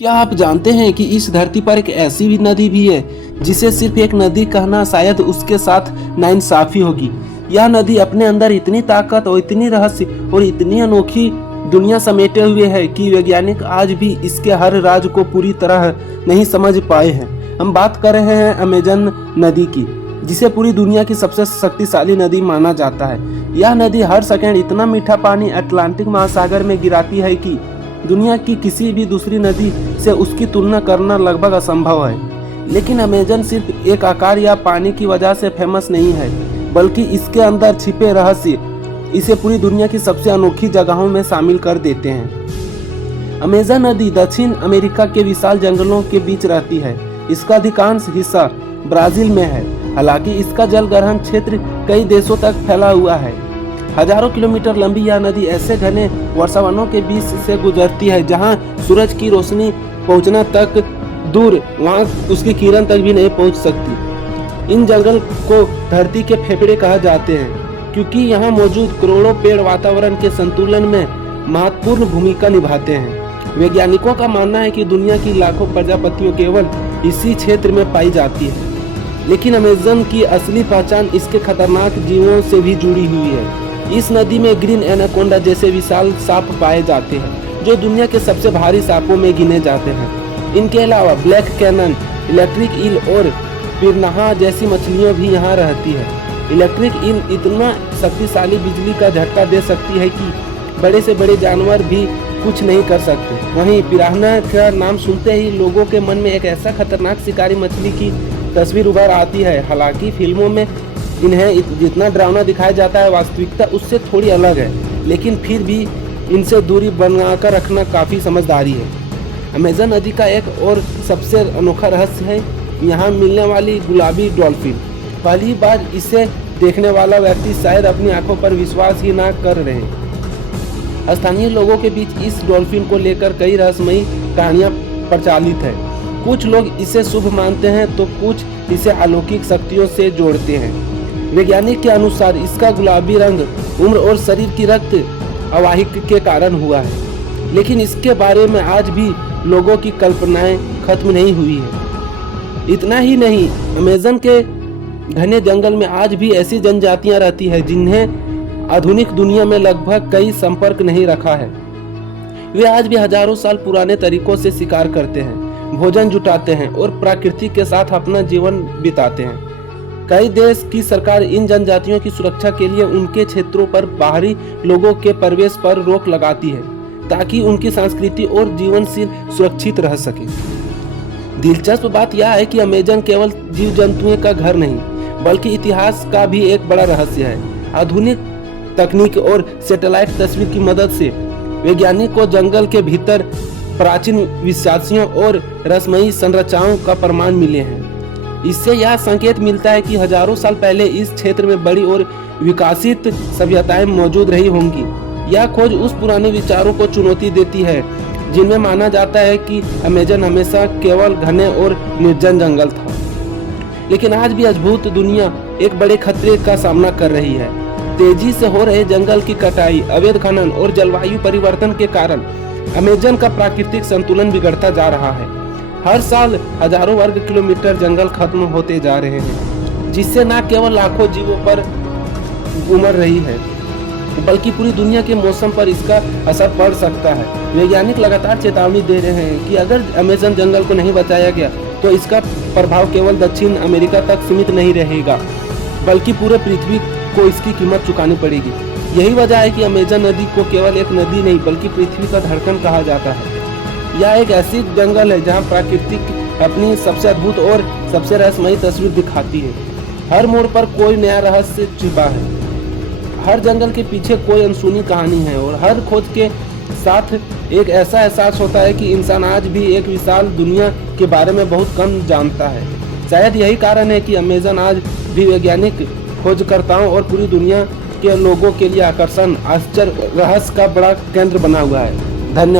क्या आप जानते हैं कि इस धरती पर एक ऐसी भी नदी भी है जिसे सिर्फ एक नदी कहना शायद उसके साथ नाइंसाफी होगी। यह नदी अपने अंदर इतनी ताकत और इतनी रहस्य और इतनी अनोखी दुनिया समेटे हुए है कि वैज्ञानिक आज भी इसके हर राज को पूरी तरह नहीं समझ पाए हैं। हम बात कर रहे हैं अमेजन नदी की, जिसे पूरी दुनिया की सबसे शक्तिशाली नदी माना जाता है। यह नदी हर सेकंड इतना मीठा पानी अटलांटिक महासागर में गिराती है कि दुनिया की किसी भी दूसरी नदी से उसकी तुलना करना लगभग असंभव है। लेकिन अमेजन सिर्फ एक आकार या पानी की वजह से फेमस नहीं है, बल्कि इसके अंदर छिपे रहस्य इसे पूरी दुनिया की सबसे अनोखी जगहों में शामिल कर देते हैं। अमेजन नदी दक्षिण अमेरिका के विशाल जंगलों के बीच रहती है। इसका अधिकांश हिस्सा ब्राजील में है। हालांकि इसका जल ग्रहण क्षेत्र कई देशों तक फैला हुआ है। हजारों किलोमीटर लंबी यह नदी ऐसे घने वर्षावनों के बीच से गुजरती है जहां सूरज की रोशनी पहुंचना तक दूर, वहां उसकी किरण तक भी नहीं पहुंच सकती। इन जंगल को धरती के फेफड़े कहा जाते हैं क्योंकि यहां मौजूद करोड़ों पेड़ वातावरण के संतुलन में महत्वपूर्ण भूमिका निभाते हैं। वैज्ञानिकों का मानना है कि दुनिया की लाखों प्रजातियां केवल इसी क्षेत्र में पाई जाती है। लेकिन अमेजन की असली पहचान इसके खतरनाक जीवों से भी जुड़ी हुई है। इस नदी में ग्रीन एनाकोंडा जैसे विशाल सांप पाए जाते हैं, जो दुनिया के सबसे भारी सांपों में गिने जाते हैं। इनके अलावा ब्लैक कैनन, इलेक्ट्रिक ईल और पिरन्हा जैसी मछलियां भी यहाँ रहती है। इलेक्ट्रिक ईल इतना शक्तिशाली बिजली का झटका दे सकती है कि बड़े से बड़े जानवर भी कुछ नहीं कर सकते। वहीं पिरान्हा का नाम सुनते ही लोगों के मन में एक ऐसा खतरनाक शिकारी मछली की तस्वीर उभर आती है। हालांकि फिल्मों में इन्हें जितना डरावना दिखाया जाता है, वास्तविकता उससे थोड़ी अलग है, लेकिन फिर भी इनसे दूरी बनाकर रखना काफ़ी समझदारी है। अमेजन नदी का एक और सबसे अनोखा रहस्य है यहाँ मिलने वाली गुलाबी डॉल्फिन। पहली बार इसे देखने वाला व्यक्ति शायद अपनी आंखों पर विश्वास ही ना कर रहे हैं। स्थानीय लोगों के बीच इस डॉल्फिन को लेकर कई रहस्यमयी कहानियाँ प्रचलित है। कुछ लोग इसे शुभ मानते हैं तो कुछ इसे अलौकिक शक्तियों से जोड़ते हैं। वैज्ञानिक के अनुसार इसका गुलाबी रंग उम्र और शरीर की रक्त अवाहिक के कारण हुआ है, लेकिन इसके बारे में आज भी लोगों की कल्पनाएं खत्म नहीं हुई है। इतना ही नहीं, अमेजन के घने जंगल में आज भी ऐसी जनजातियां रहती है जिन्हें आधुनिक दुनिया में लगभग कई संपर्क नहीं रखा है। वे आज भी हजारों साल पुराने तरीकों से शिकार करते हैं, भोजन जुटाते हैं और प्रकृति के साथ अपना जीवन बिताते हैं। कई देश की सरकार इन जनजातियों की सुरक्षा के लिए उनके क्षेत्रों पर बाहरी लोगों के प्रवेश पर रोक लगाती है, ताकि उनकी संस्कृति और जीवनशील सुरक्षित रह सके। दिलचस्प बात यह है कि अमेजन केवल जीव जंतुओं का घर नहीं, बल्कि इतिहास का भी एक बड़ा रहस्य है। आधुनिक तकनीक और सैटेलाइट तस्वीर की मदद से वैज्ञानिक को जंगल के भीतर प्राचीन विश्वासियों और रहस्यमयी संरचनाओं का प्रमाण मिले हैं। इससे यह संकेत मिलता है कि हजारों साल पहले इस क्षेत्र में बड़ी और विकसित सभ्यताएं मौजूद रही होंगी। यह खोज उस पुराने विचारों को चुनौती देती है जिनमें माना जाता है कि अमेजन हमेशा केवल घने और निर्जन जंगल था। लेकिन आज भी अद्भुत दुनिया एक बड़े खतरे का सामना कर रही है। तेजी से हो रहे जंगल की कटाई, अवैध खनन और जलवायु परिवर्तन के कारण अमेजन का प्राकृतिक संतुलन बिगड़ता जा रहा है। हर साल हजारों वर्ग किलोमीटर जंगल खत्म होते जा रहे हैं, जिससे न केवल लाखों जीवों पर उमड़ रही है, बल्कि पूरी दुनिया के मौसम पर इसका असर पड़ सकता है। वैज्ञानिक लगातार चेतावनी दे रहे हैं कि अगर अमेजन जंगल को नहीं बचाया गया तो इसका प्रभाव केवल दक्षिण अमेरिका तक सीमित नहीं रहेगा, बल्कि पूरे पृथ्वी को इसकी कीमत चुकानी पड़ेगी। यही वजह है कि अमेजन नदी को केवल एक नदी नहीं, बल्कि पृथ्वी का धड़कन कहा जाता है। यह एक ऐसी जंगल है जहां प्रकृति अपनी सबसे अद्भुत और सबसे रहस्यमयी तस्वीर दिखाती है। हर मोड़ पर कोई नया रहस्य छिपा है। हर जंगल के पीछे कोई अनसुनी कहानी है और हर खोज के साथ एक ऐसा एहसास होता है कि इंसान आज भी एक विशाल दुनिया के बारे में बहुत कम जानता है। शायद यही कारण है कि अमेजन आज भी वैज्ञानिक खोजकर्ताओं और पूरी दुनिया के लोगों के लिए आकर्षण, आश्चर्य, रहस्य का बड़ा केंद्र बना हुआ है। धन्यवाद।